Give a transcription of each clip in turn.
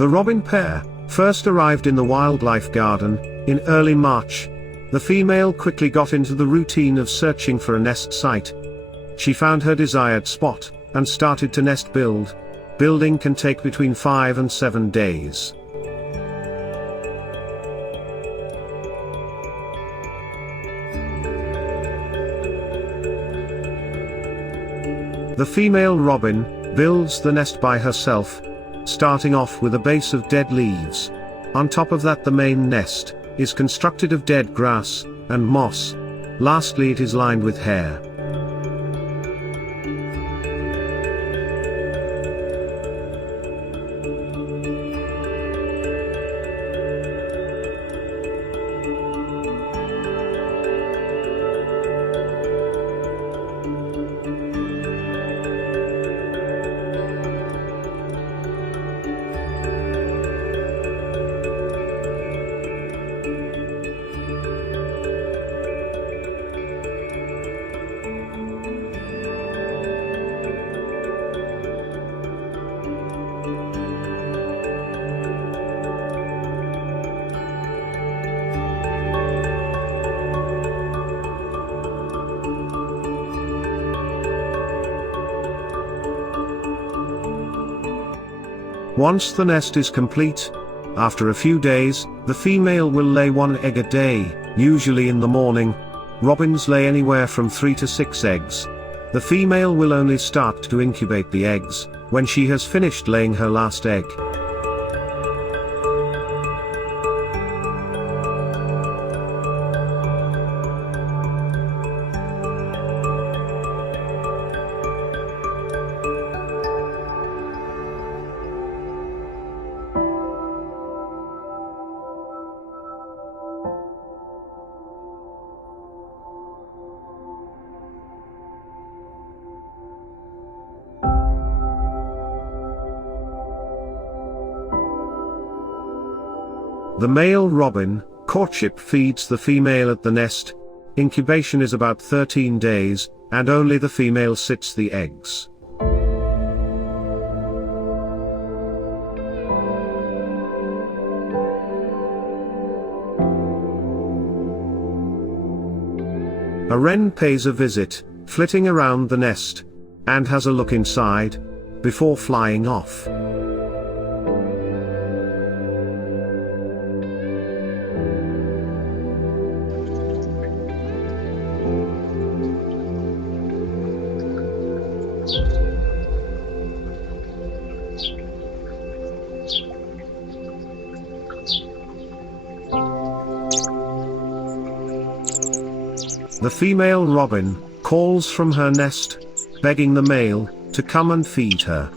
The robin pair first arrived in the wildlife garden in early March. The female quickly got into the routine of searching for a nest site. She found her desired spot and started to nest build. Building can take between 5 and 7 days. The female robin builds the nest by herself, starting off with a base of dead leaves. On top of that, the main nest is constructed of dead grass and moss. Lastly, it is lined with hair. Once the nest is complete, after a few days, the female will lay 1 egg a day, usually in the morning. Robins lay anywhere from 3 to 6 eggs. The female will only start to incubate the eggs when she has finished laying her last egg. The male robin courtship feeds the female at the nest. Incubation is about 13 days, and only the female sits the eggs. A wren pays a visit, flitting around the nest, and has a look inside, before flying off. The female robin calls from her nest, begging the male to come and feed her.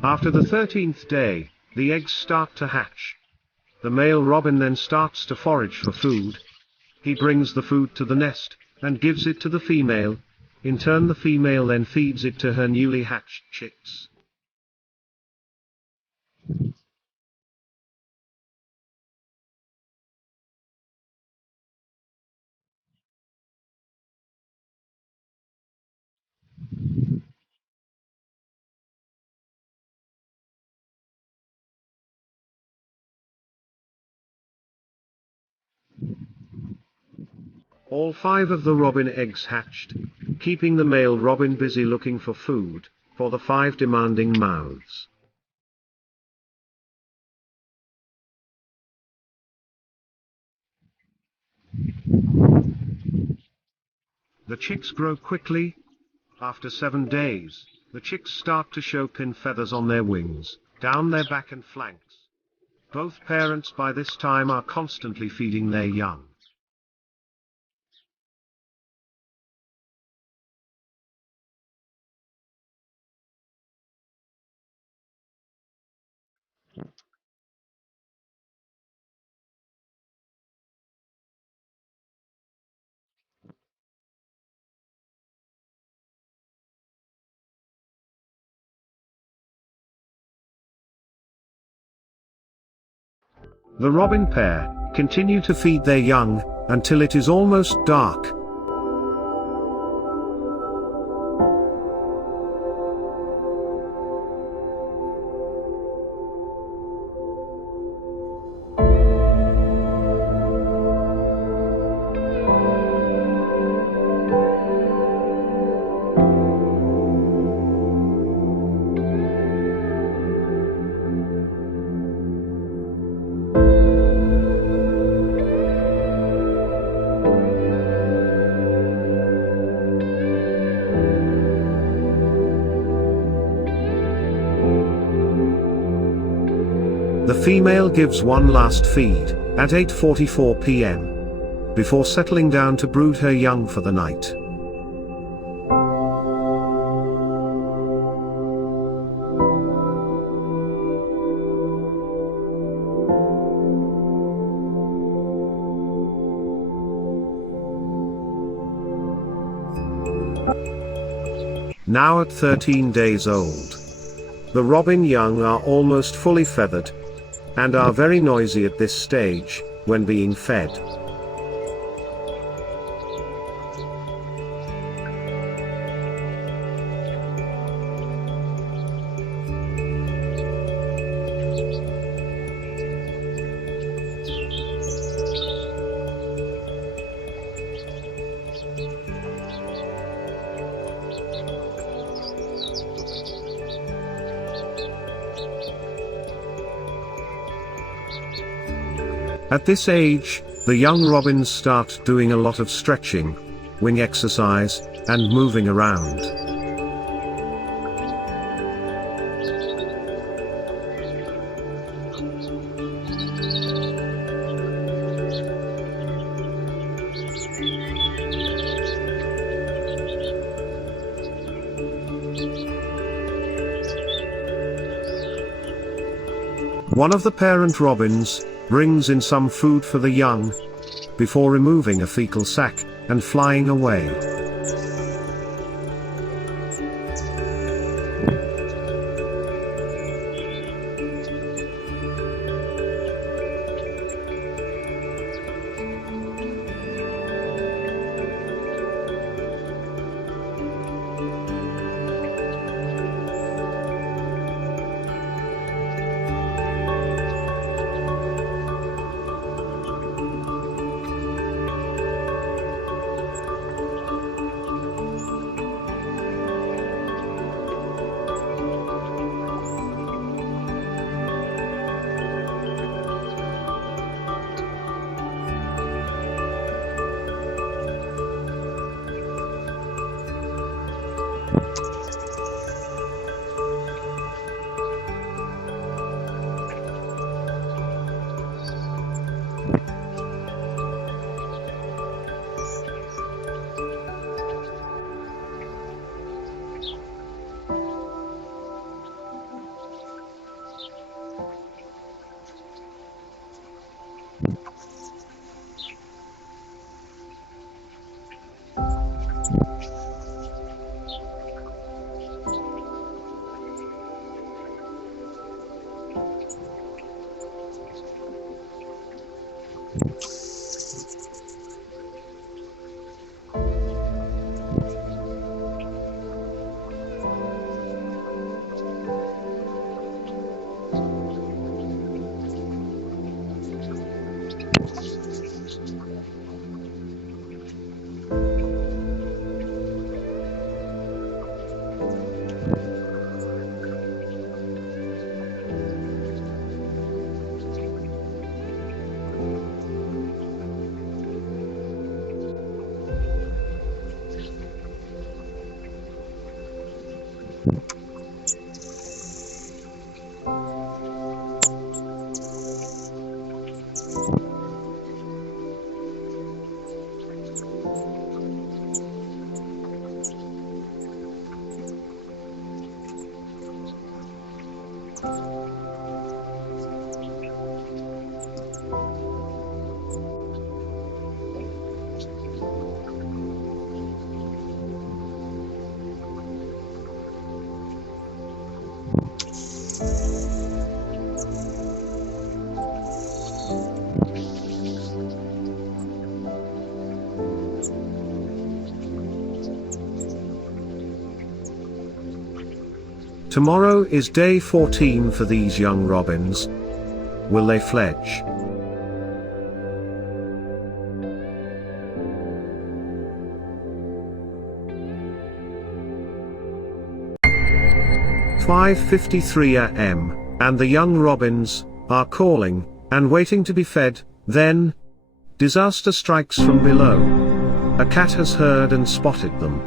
After the 13th day, the eggs start to hatch. The male robin then starts to forage for food. He brings the food to the nest, and gives it to the female, In turn the female then feeds it to her newly hatched chicks. All 5 of the robin eggs hatched, keeping the male robin busy looking for food for the 5 demanding mouths. The chicks grow quickly. After 7 days, the chicks start to show pin feathers on their wings, down their back and flanks. Both parents by this time are constantly feeding their young. The robin pair continue to feed their young until it is almost dark. The female gives one last feed at 8:44 p.m. before settling down to brood her young for the night. Now at 13 days old, the robin young are almost fully feathered and are very noisy at this stage when being fed. At this age, the young robins start doing a lot of stretching, wing exercise, and moving around. One of the parent robins brings in some food for the young, before removing a fecal sac and flying away. Tomorrow is day 14 for these young robins. Will they fledge? "5:53 a.m., and the young robins are calling and waiting to be fed. Then disaster strikes from below. A cat has heard and spotted them.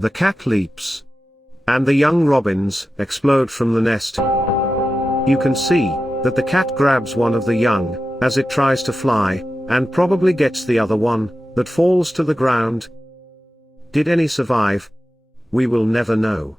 The cat leaps, and the young robins explode from the nest. You can see that the cat grabs one of the young as it tries to fly, and probably gets the other one that falls to the ground. Did any survive? We will never know.